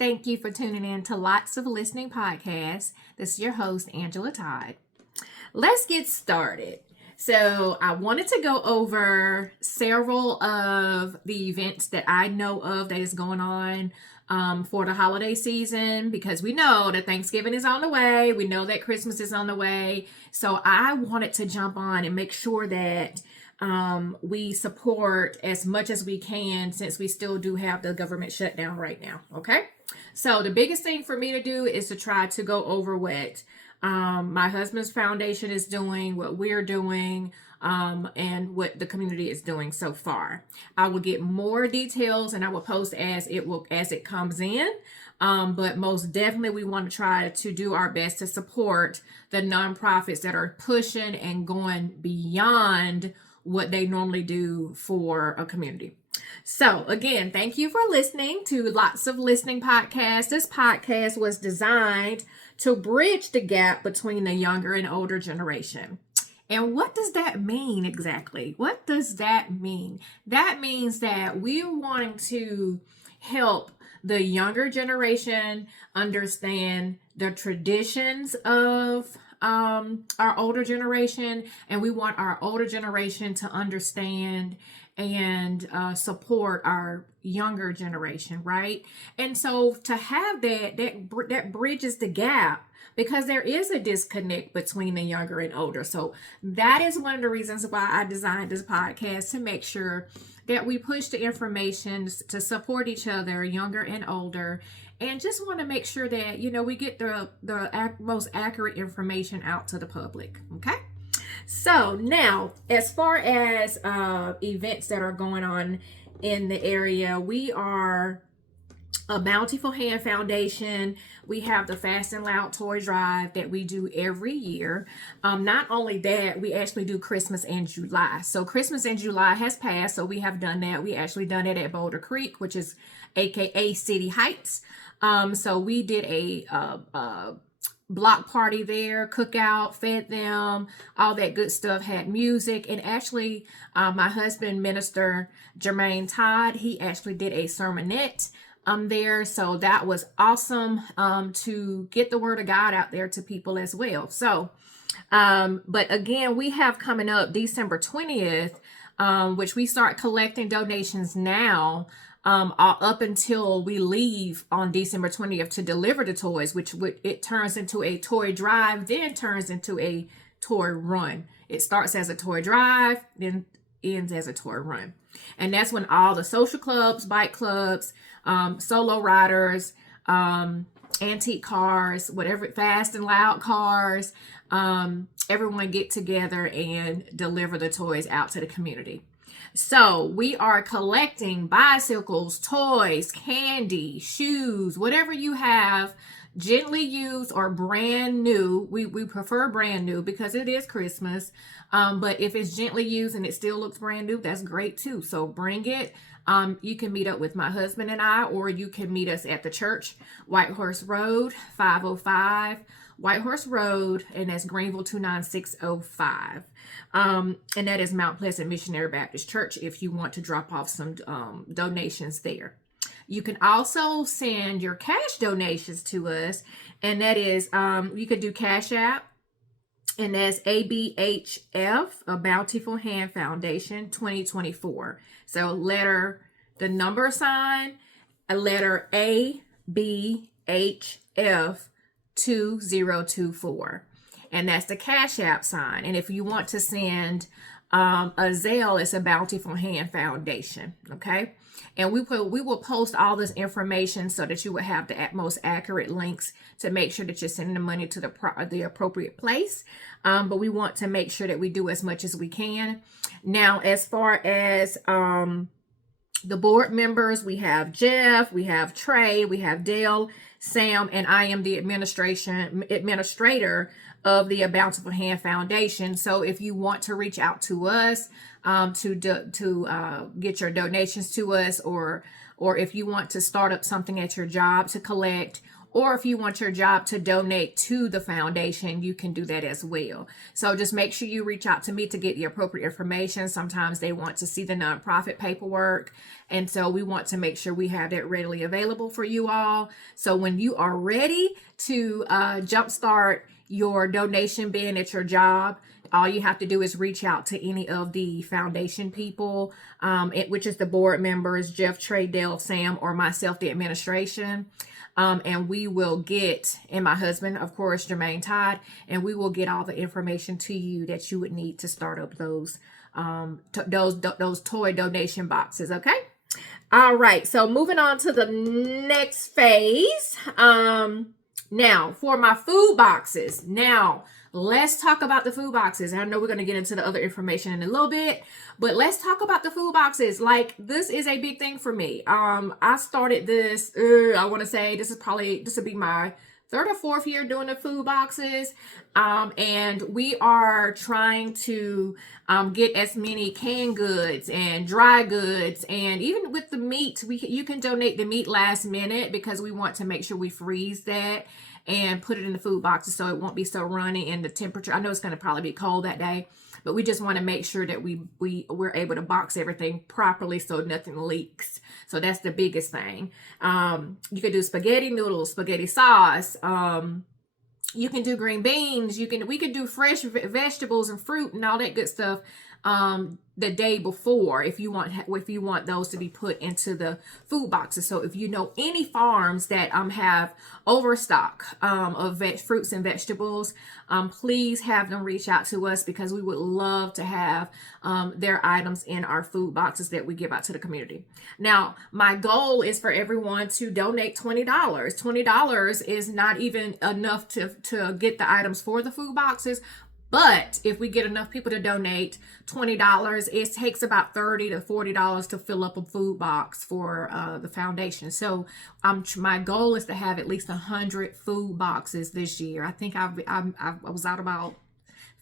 Thank you for tuning in to Lots of Listening Podcasts. This is your host, Angela Todd. Let's get started. So, I wanted to go over several of the events that I know of that is going on for the holiday season, because we know that Thanksgiving is on the way. We know that Christmas is on the way. So, I wanted to jump on and make sure that we support as much as we can, since we still do have the government shutdown right now. Okay. So the biggest thing for me to do is to try to go over what my husband's foundation is doing, what we're doing, and what the community is doing so far. I will get more details and I will post as it comes in. But most definitely we want to try to do our best to support the nonprofits that are pushing and going beyond what they normally do for a community. So again, thank you for listening to Lots of Listening Podcasts. This podcast was designed to bridge the gap between the younger and older generation. And what does that mean exactly? What does that mean? That means that we're wanting to help the younger generation understand the traditions of our older generation, and we want our older generation to understand and support our younger generation, right? And so to have that bridges the gap, because there is a disconnect between the younger and older. So that is one of the reasons why I designed this podcast, to make sure that we push the information to support each other, younger and older, and just want to make sure that, we get the most accurate information out to the public. Okay. So now, as far as events that are going on in the area, we are a Bountiful Hand Foundation. We have the Fast and Loud Toy Drive that we do every year. Not only that, we actually do Christmas in July. So Christmas in July has passed, so we have done that. We actually done it at Boulder Creek, which is AKA City Heights. So we did a block party there, cookout, fed them, all that good stuff, had music. And actually, my husband, Minister Jermaine Todd, he actually did a sermonette there. So that was awesome to get the word of God out there to people as well. So, but again, we have coming up December 20th, which we start collecting donations now, up until we leave on December 20th to deliver the toys, which it turns into a toy drive, then turns into a toy run. It starts as a toy drive, then ends as a toy run. And that's when all the social clubs, bike clubs, solo riders, antique cars, whatever, fast and loud cars, everyone get together and deliver the toys out to the community. So we are collecting bicycles, toys, candy, shoes, whatever you have, gently used or brand new. We prefer brand new because it is Christmas. But if it's gently used and it still looks brand new, that's great too. So bring it. You can meet up with my husband and I, or you can meet us at the church, Whitehorse Road, 505 Whitehorse Road, and that's Greenville 29605. And that is Mount Pleasant Missionary Baptist Church if you want to drop off some donations there. You can also send your cash donations to us, and that is, you could do Cash App, and that's ABHF, a Bountiful Hand Foundation 2024. So the number sign, a letter ABHF 2024. And that's the Cash App sign. And if you want to send a Zelle, it's a Bountiful Hand Foundation. Okay. And we will post all this information so that you will have the most accurate links to make sure that you're sending the money to the appropriate place. But we want to make sure that we do as much as we can. Now, as far as the board members, we have Jeff, we have Trey, we have Dale, Sam, and I am the administrator of the Bountiful Hand Foundation. So if you want to reach out to us to get your donations to us, or if you want to start up something at your job to collect, or if you want your job to donate to the foundation, you can do that as well. So just make sure you reach out to me to get the appropriate information. Sometimes they want to see the nonprofit paperwork, and so we want to make sure we have that readily available for you all. So when you are ready to jumpstart your donation bin at your job, all you have to do is reach out to any of the foundation people, which is the board members, Jeff, Trey, Dale, Sam, or myself, the administration. And we will get, and my husband, of course, Jermaine Todd, and we will get all the information to you that you would need to start up those toy donation boxes. Okay. All right. So moving on to the next phase. Now for my food boxes. Now, let's talk about the food boxes. I know we're going to get into the other information in a little bit, but let's talk about the food boxes. Like, this is a big thing for me. I started this, I want to say this will be my third or fourth year doing the food boxes. And we are trying to get as many canned goods and dry goods, and even with the meat, you can donate the meat last minute because we want to make sure we freeze that and put it in the food boxes so it won't be so runny in the temperature. I know it's going to probably be cold that day, but we just want to make sure that we're able to box everything properly so nothing leaks. So that's the biggest thing. You could do spaghetti noodles, spaghetti sauce. You can do green beans. We could do fresh vegetables and fruit and all that good stuff the day before if you want those to be put into the food boxes. So if you know any farms that have overstock of fruits and vegetables, please have them reach out to us because we would love to have their items in our food boxes that we give out to the community. Now, my goal is for everyone to donate $20. $20 is not even enough to get the items for the food boxes. But if we get enough people to donate $20, it takes about $30 to $40 to fill up a food box for the foundation. So my goal is to have at least 100 food boxes this year. I think I was out about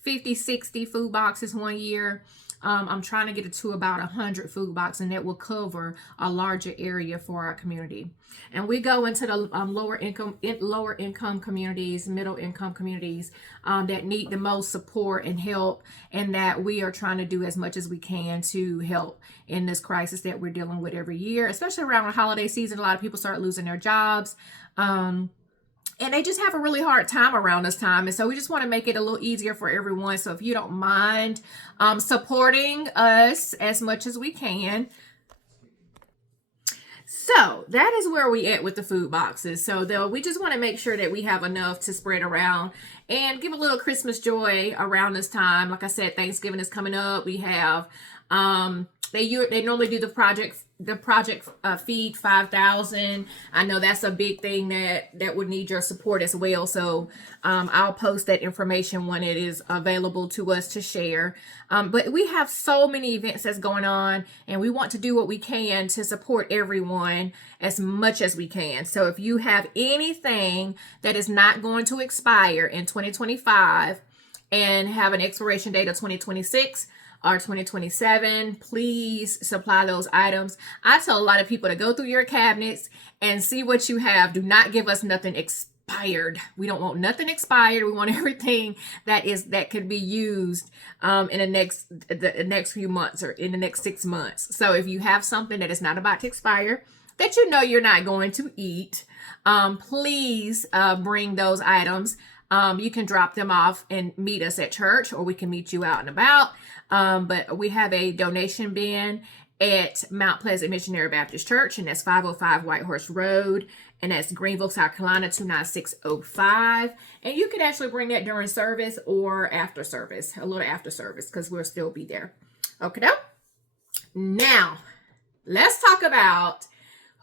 50, 60 food boxes one year. I'm trying to get it to about 100 food boxes, and that will cover a larger area for our community. And we go into the lower income communities, middle income communities that need the most support and help, and that we are trying to do as much as we can to help in this crisis that we're dealing with every year, especially around the holiday season. A lot of people start losing their jobs. And they just have a really hard time around this time. And so we just want to make it a little easier for everyone. So if you don't mind supporting us as much as we can. So that is where we at with the food boxes. So we just want to make sure that we have enough to spread around and give a little Christmas joy around this time. Like I said, Thanksgiving is coming up. We have, they normally do the project Feed 5,000. I know that's a big thing that would need your support as well. So I'll post that information when it is available to us to share. But we have so many events that's going on, and we want to do what we can to support everyone as much as we can. So if you have anything that is not going to expire in 2025 and have an expiration date of 2026, or 2027, please supply those items. I tell a lot of people to go through your cabinets and see what you have. Do not give us nothing expired. We don't want nothing expired. We want everything that could be used in the next few months or in the next 6 months. So if you have something that is not about to expire, that you know you're not going to eat, please bring those items. You can drop them off and meet us at church, or we can meet you out and about. But we have a donation bin at Mount Pleasant Missionary Baptist Church, and that's 505 Whitehorse Road, and that's Greenville, South Carolina, 29605. And you can actually bring that during service or after service, a little after service, because we'll still be there. Okay, now let's talk about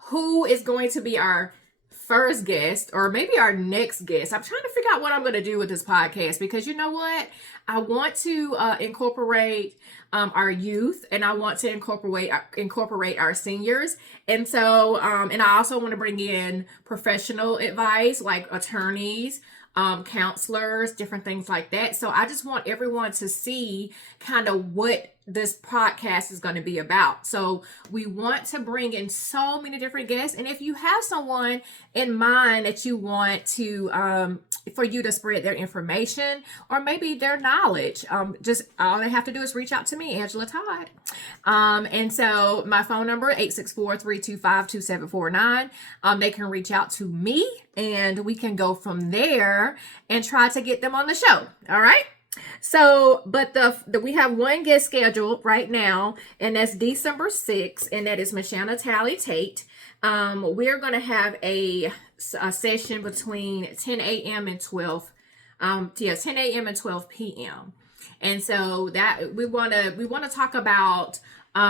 who is going to be our first guest, or maybe our next guest. I'm trying to figure out what I'm going to do with this podcast, because you know what? I want to incorporate our youth, and I want to incorporate our seniors. And so, and I also want to bring in professional advice like attorneys, counselors, different things like that. So I just want everyone to see kind of what this podcast is going to be about. So we want to bring in so many different guests. And if you have someone in mind that you want to, for you to spread their information or maybe their knowledge, just all they have to do is reach out to me, Angela Todd. And so my phone number, 864-325-2749. They can reach out to me and we can go from there and try to get them on the show. All right. So, but we have one guest scheduled right now, and that's December 6th, and that is Mashana Tally Tate. We're going to have a session between 10 a.m. and 12, 10 a.m. and 12 p.m. And so that we want to talk about, we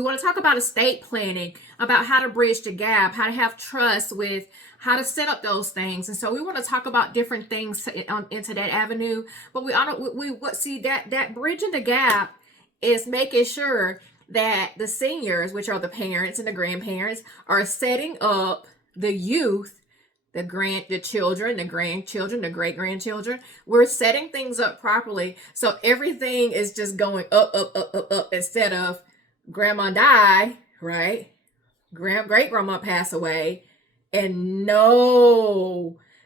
want to talk about estate planning, about how to bridge the gap, how to have trust with how to set up those things. And so we want to talk about different things into that avenue. But we see that bridging the gap is making sure that the seniors, which are the parents and the grandparents, are setting up the youth, the children, the grandchildren, the great-grandchildren. We're setting things up properly. So everything is just going up, up, up, up, up, instead of grandma die, right? Great-grandma pass away, and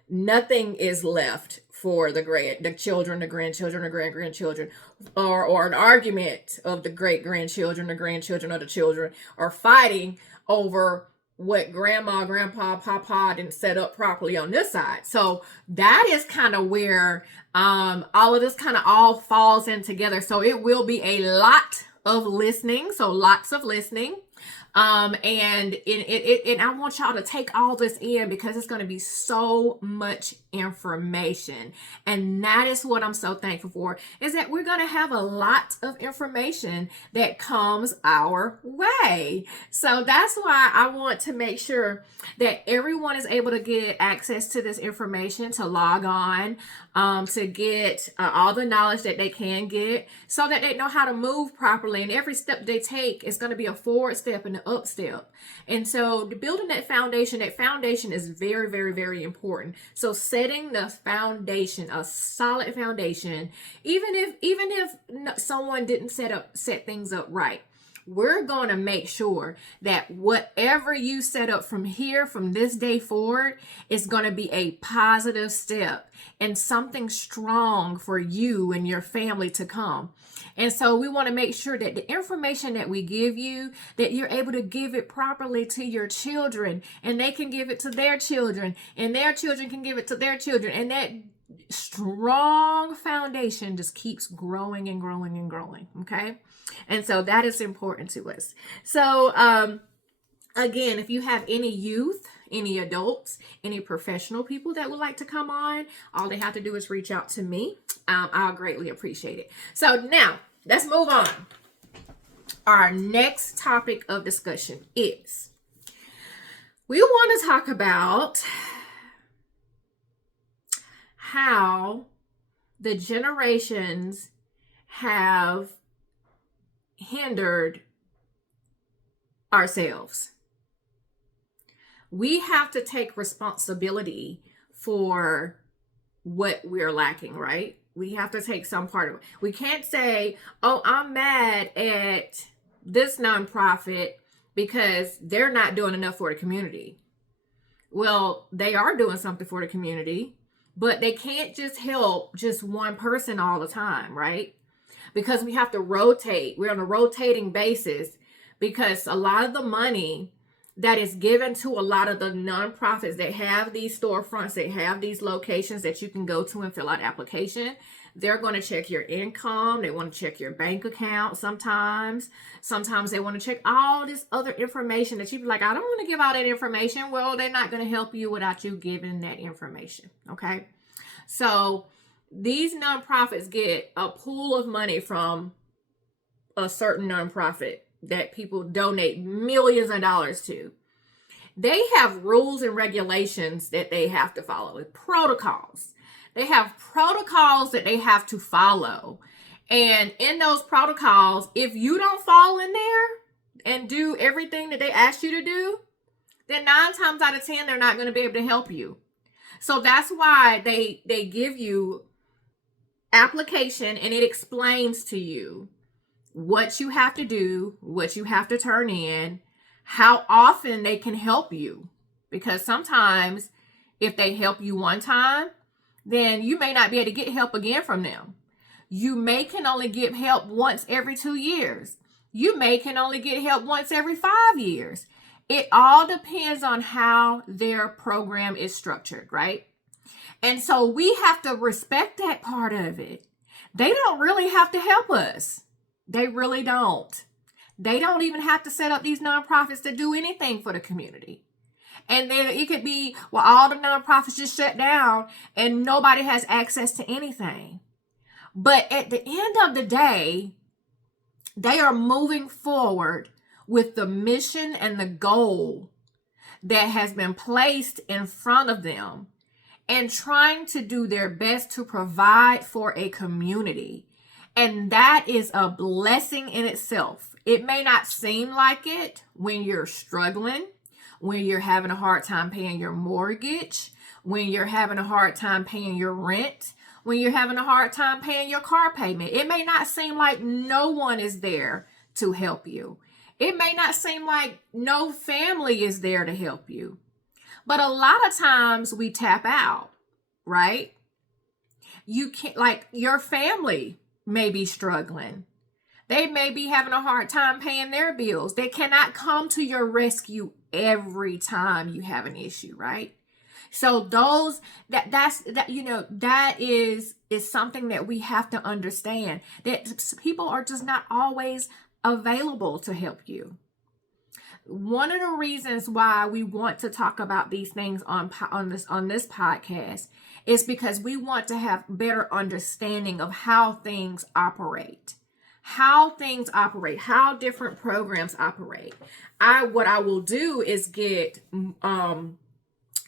nothing is left for the children, the grandchildren, the great-grandchildren, or an argument of the great-grandchildren, the grandchildren of the children, are fighting over what grandma, grandpa, papa didn't set up properly on this side. So that is kind of where all of this kind of all falls in together. So it will be a lot of listening. So lots of listening. And I want y'all to take all this in because it's going to be so much information. And that is what I'm so thankful for, is that we're going to have a lot of information that comes our way. So that's why I want to make sure that everyone is able to get access to this information, to log on, to get all the knowledge that they can get, so that they know how to move properly. And every step they take is going to be a forward step and an up step. And so building that foundation is very, very, very important. So setting the foundation, a solid foundation, even if someone didn't set things up right, we're going to make sure that whatever you set up from here, from this day forward, is going to be a positive step and something strong for you and your family to come. And so we want to make sure that the information that we give you, that you're able to give it properly to your children, and they can give it to their children, and their children can give it to their children. And that strong foundation just keeps growing and growing and growing. Okay. And so that is important to us. So, again, if you have any youth, any adults, any professional people that would like to come on, all they have to do is reach out to me. I'll greatly appreciate it. So now let's move on. Our next topic of discussion is, we want to talk about how the generations have hindered ourselves. We have to take responsibility for what we're lacking, right? We have to take some part of it. We can't say, oh, I'm mad at this nonprofit because they're not doing enough for the community. Well, they are doing something for the community, but they can't just help just one person all the time, right? Because we have to rotate. We're on a rotating basis, because a lot of the money that is given to a lot of the nonprofits that have these storefronts, that have these locations that you can go to and fill out application, they're going to check your income. They want to check your bank account sometimes. Sometimes they want to check all this other information that you be like, I don't want to give out that information. Well, they're not going to help you without you giving that information. Okay. So these nonprofits get a pool of money from a certain nonprofit that people donate millions of dollars to. They have rules and regulations that they have to follow, with protocols. They have protocols that they have to follow. And in those protocols, if you don't fall in there and do everything that they ask you to do, then 9 times out of 10, they're not going to be able to help you. So that's why they give you application, and it explains to you what you have to do, what you have to turn in, how often they can help you. Because sometimes if they help you one time, then you may not be able to get help again from them. You may can only get help once every 2 years. You may can only get help once every 5 years. It all depends on how their program is structured, right? And so we have to respect that part of it. They don't really have to help us. They really don't. They don't even have to set up these nonprofits to do anything for the community. And then it could be, well, all the nonprofits just shut down and nobody has access to anything. But at the end of the day, they are moving forward with the mission and the goal that has been placed in front of them and trying to do their best to provide for a community. And that is a blessing in itself. It may not seem like it when you're struggling, when you're having a hard time paying your mortgage, when you're having a hard time paying your rent, when you're having a hard time paying your car payment. It may not seem like no one is there to help you. It may not seem like no family is there to help you. But a lot of times we tap out, right? You can't, like, your family may be struggling. They may be having a hard time paying their bills. They cannot come to your rescue every time you have an issue, right? So that is something that we have to understand, that people are just not always available to help you. One of the reasons why we want to talk about these things on this podcast is because we want to have better understanding of how things operate, how different programs operate. What I will do is get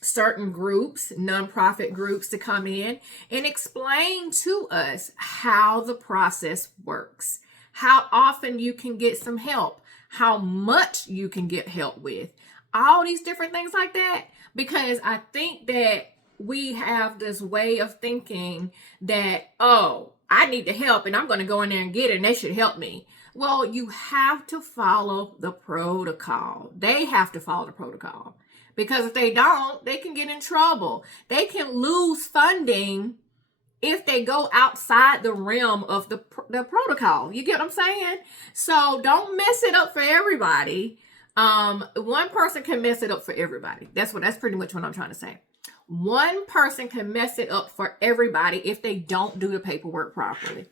certain groups, nonprofit groups, to come in and explain to us how the process works, how often you can get some help, how much you can get help with, all these different things like that. Because I think that we have this way of thinking that, oh, I need the help and I'm going to go in there and get it and they should help me. Well, you have to follow the protocol. They have to follow the protocol. Because if they don't, they can get in trouble. They can lose funding if they go outside the realm of the protocol. You get what I'm saying? So don't mess it up for everybody. One person can mess it up for everybody. That's pretty much what I'm trying to say. One person can mess it up for everybody if they don't do the paperwork properly.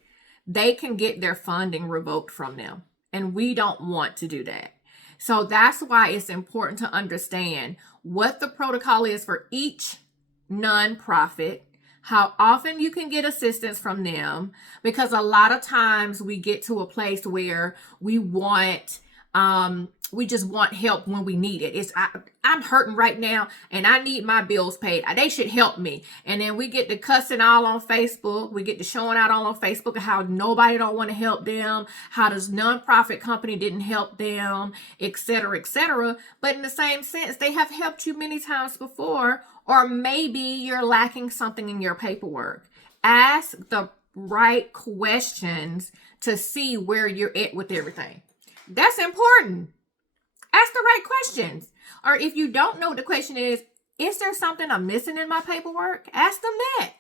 They can get their funding revoked from them. And we don't want to do that. So that's why it's important to understand what the protocol is for each nonprofit, how often you can get assistance from them, because a lot of times we get to a place where we just want help when we need it. I'm hurting right now and I need my bills paid. They should help me. And then we get to cussing all on Facebook. We get to showing out all on Facebook how nobody don't want to help them, how this nonprofit company didn't help them, etc., etc. But in the same sense, they have helped you many times before, or maybe you're lacking something in your paperwork. Ask the right questions to see where you're at with everything. That's important. Ask the right questions. Or if you don't know what the question is there something I'm missing in my paperwork? Ask them that.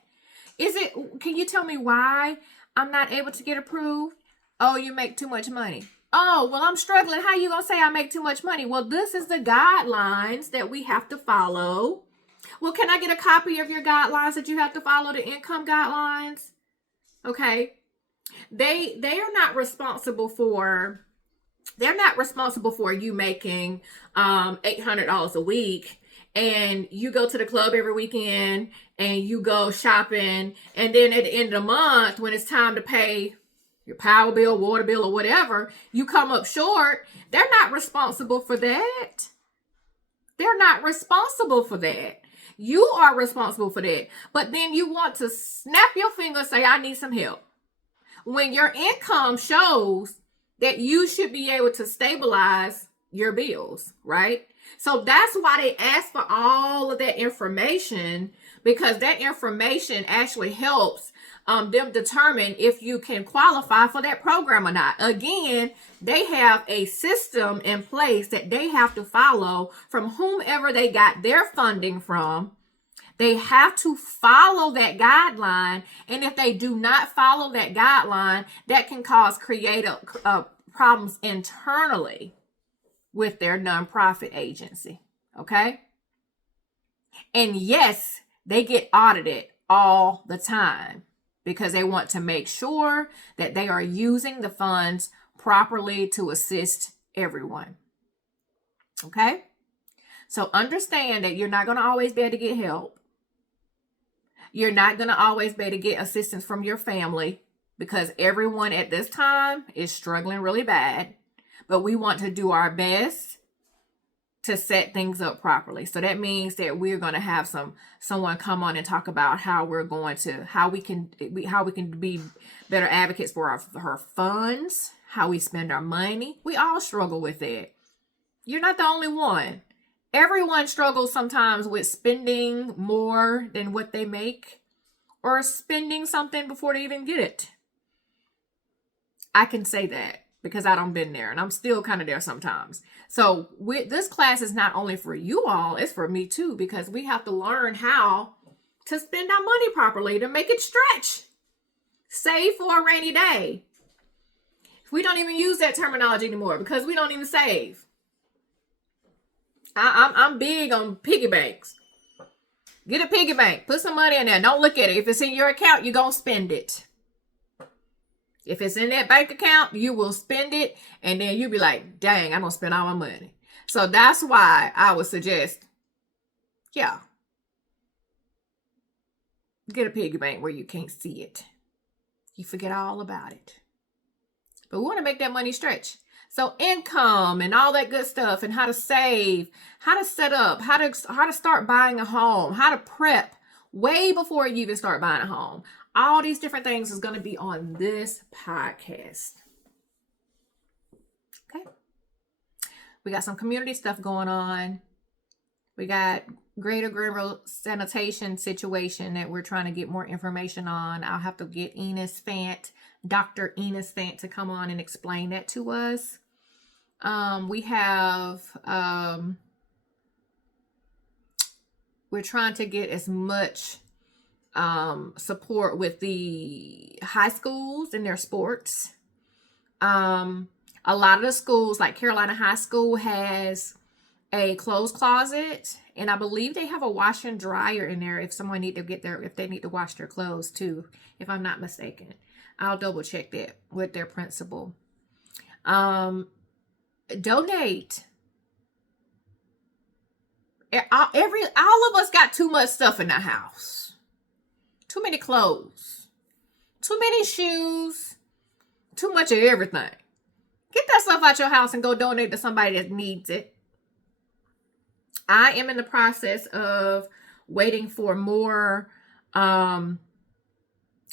Can you tell me why I'm not able to get approved? Oh, you make too much money. Oh, well, I'm struggling. How you going to say I make too much money? Well, this is the guidelines that we have to follow. Well, can I get a copy of your guidelines that you have to follow, the income guidelines? Okay. They are not responsible for you making $800 a week and you go to the club every weekend and you go shopping, and then at the end of the month when it's time to pay your power bill, water bill, or whatever, you come up short. They're not responsible for that. They're not responsible for that. You are responsible for that. But then you want to snap your finger and say, I need some help. When your income shows that you should be able to stabilize your bills, right? So that's why they ask for all of that information, because that information actually helps them determine if you can qualify for that program or not. Again, they have a system in place that they have to follow from whomever they got their funding from. They have to follow that guideline. And if they do not follow that guideline, that can cause creative problems internally with their nonprofit agency. Okay? And yes, they get audited all the time because they want to make sure that they are using the funds properly to assist everyone. Okay? So understand that you're not going to always be able to get help. You're not going to always be able to get assistance from your family because everyone at this time is struggling really bad. But we want to do our best to set things up properly. So that means that we're going to have someone come on and talk about how we can be better advocates for our funds, how we spend our money. We all struggle with it. You're not the only one. Everyone struggles sometimes with spending more than what they make or spending something before they even get it. I can say that because I done been there and I'm still kind of there sometimes. So this class is not only for you all, it's for me too, because we have to learn how to spend our money properly to make it stretch. Save for a rainy day. We don't even use that terminology anymore because we don't even save. I'm big on piggy banks. Get a piggy bank. Put some money in there. Don't look at it. If it's in your account, you're going to spend it. If it's in that bank account, you will spend it. And then you'll be like, dang, I'm going to spend all my money. So that's why I would suggest, get a piggy bank where you can't see it. You forget all about it. But we want to make that money stretch. So income and all that good stuff and how to save, how to set up, how to start buying a home, how to prep way before you even start buying a home. All these different things is going to be on this podcast. Okay. We got some community stuff going on. We got Greater Greenville sanitation situation that we're trying to get more information on. I'll have to get Dr. Enos Fant to come on and explain that to us. We have, we're trying to get as much support with the high schools and their sports. A lot of the schools, like Carolina High School, has a clothes closet, and I believe they have a washer and dryer in there if they need to wash their clothes too, if I'm not mistaken. I'll double check that with their principal. Donate. All of us got too much stuff in the house. Too many clothes. Too many shoes. Too much of everything. Get that stuff out your house and go donate to somebody that needs it. I am in the process of waiting for more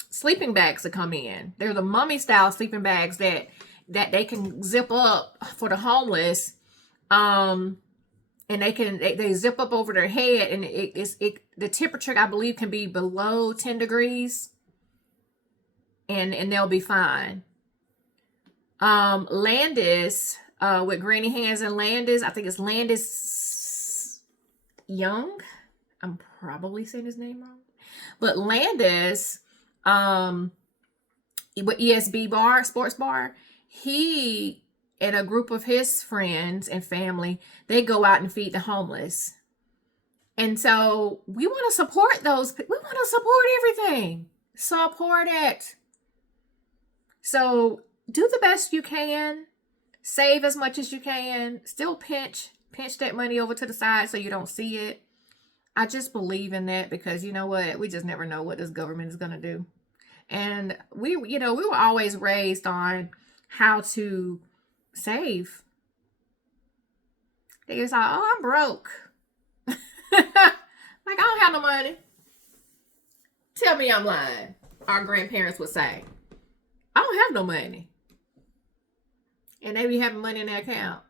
sleeping bags to come in. They're the mummy style sleeping bags that they can zip up for the homeless. And they zip up over their head, and the temperature, I believe, can be below 10 degrees. And they'll be fine. Landis, with Granny Hands and Landis, I think it's Landis Young. I'm probably saying his name wrong. But Landis, with ESB Bar, Sports Bar, he and a group of his friends and family, they go out and feed the homeless. And so we want to support those. We want to support everything. Support it. So do the best you can. Save as much as you can. Still pinch that money over to the side so you don't see it. I just believe in that because you know what? We just never know what this government is going to do. And we were always raised on how to save. They just like, oh, I'm broke. Like, I don't have no money. Tell me I'm lying. Our grandparents would say, I don't have no money. And they be having money in their account.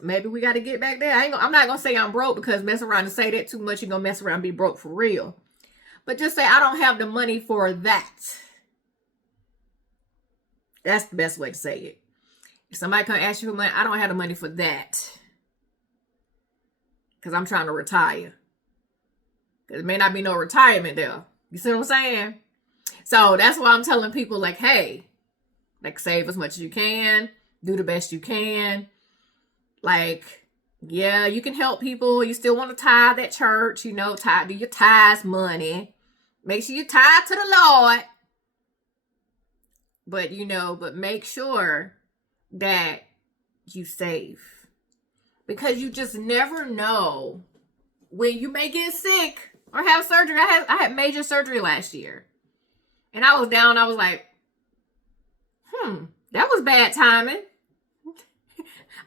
maybe we got to get back there. I'm not going to say I'm broke, because mess around and say that too much, you're going to mess around and be broke for real. But just say, I don't have the money for that. That's the best way to say it. If somebody come ask you for money, I don't have the money for that, because I'm trying to retire. There may not be no retirement there. You see what I'm saying? So that's why I'm telling people, like, hey, like, save as much as you can. Do the best you can. Like, yeah, you can help people. You still want to tithe that church, do your tithes money. Make sure you tithe to the Lord. But make sure that you save. Because you just never know when you may get sick or have surgery. I had major surgery last year. And I was down. I was like, that was bad timing.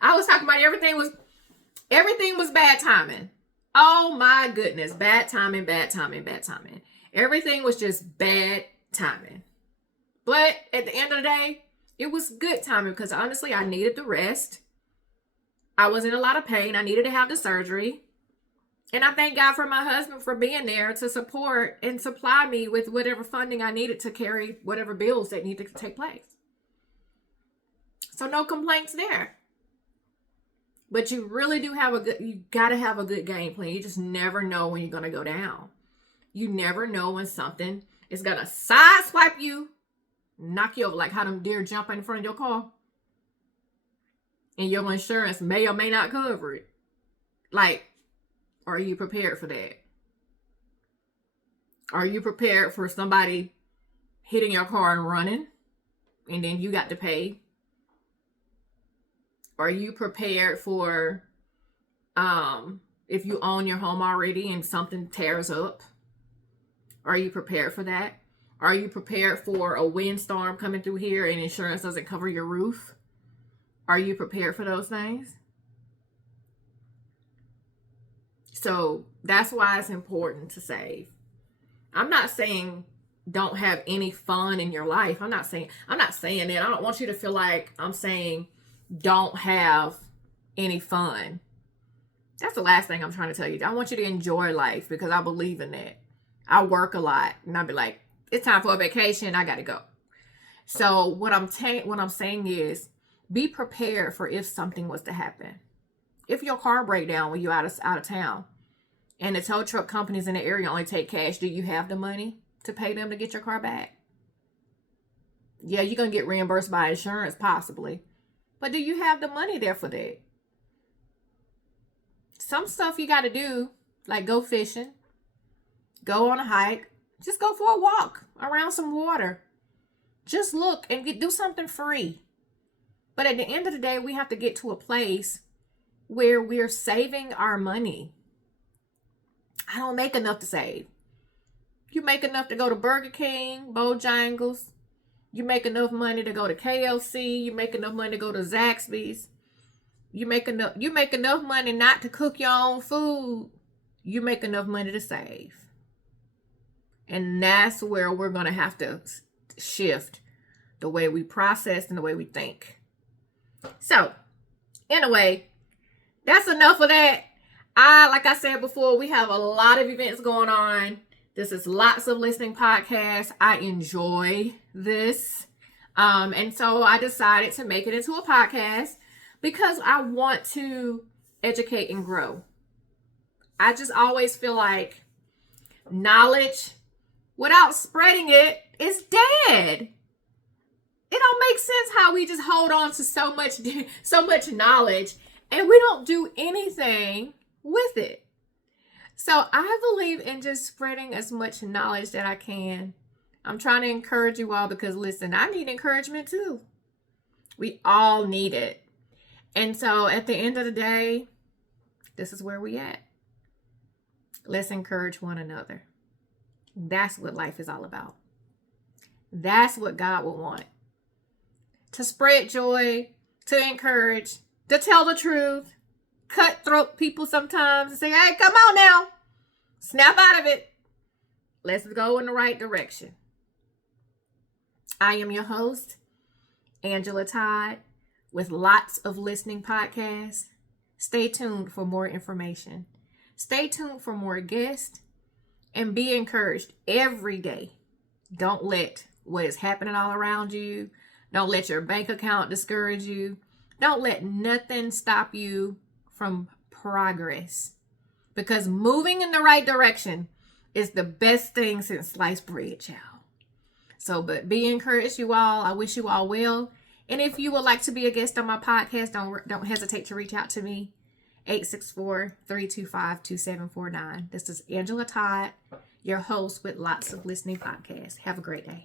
I was talking about everything was bad timing. Oh my goodness. Bad timing, bad timing, bad timing. Everything was just bad timing. But at the end of the day, it was good timing, because honestly, I needed the rest. I was in a lot of pain. I needed to have the surgery. And I thank God for my husband for being there to support and supply me with whatever funding I needed to carry whatever bills that needed to take place. So no complaints there. But you really do you got to have a good game plan. You just never know when you're going to go down. You never know when something is going to sideswipe you, knock you over, like how them deer jump in front of your car. And your insurance may or may not cover it. Like, are you prepared for that? Are you prepared for somebody hitting your car and running, and then you got to pay? Are you prepared for if you own your home already and something tears up? Are you prepared for that? Are you prepared for a windstorm coming through here and insurance doesn't cover your roof? Are you prepared for those things? So that's why it's important to save. I'm not saying don't have any fun in your life. I'm not saying that. I don't want you to feel like I'm saying don't have any fun. That's the last thing I'm trying to tell you. I want you to enjoy life, because I believe in that. I work a lot, and I'll be like, it's time for a vacation. I got to go. So what I'm saying is, be prepared for if something was to happen. If your car break down when you're out of town, and the tow truck companies in the area only take cash, do you have the money to pay them to get your car back? Yeah, you're going to get reimbursed by insurance possibly. But do you have the money there for that? Some stuff you got to do, like go fishing, go on a hike, just go for a walk around some water. Just look and do something free. But at the end of the day, we have to get to a place where we're saving our money. I don't make enough to save. You make enough to go to Burger King, Bojangles. You make enough money to go to KFC. You make enough money to go to Zaxby's. You make enough money not to cook your own food. You make enough money to save. And that's where we're going to have to shift the way we process and the way we think. So, anyway, that's enough of that. Like I said before, we have a lot of events going on. This is Lots of Listening Podcast. I enjoy this. And so I decided to make it into a podcast because I want to educate and grow. I just always feel like knowledge without spreading it is dead. It don't make sense how we just hold on to so much knowledge and we don't do anything with it. So I believe in just spreading as much knowledge that I can. I'm trying to encourage you all because, listen, I need encouragement too. We all need it. And so at the end of the day, this is where we at. Let's encourage one another. That's what life is all about. That's what God would want. To spread joy, to encourage, to tell the truth, cutthroat people sometimes and say, hey, come on now. Snap out of it. Let's go in the right direction. I am your host, Angela Todd, with Lots of Listening Podcasts. Stay tuned for more information. Stay tuned for more guests and be encouraged every day. Don't let what is happening all around you, don't let your bank account discourage you. Don't let nothing stop you from progress. Because moving in the right direction is the best thing since sliced bread, child. So, but be encouraged, you all. I wish you all well. And if you would like to be a guest on my podcast, don't hesitate to reach out to me. 864-325-2749. This is Angela Todd, your host with Lots of Listening Podcasts. Have a great day.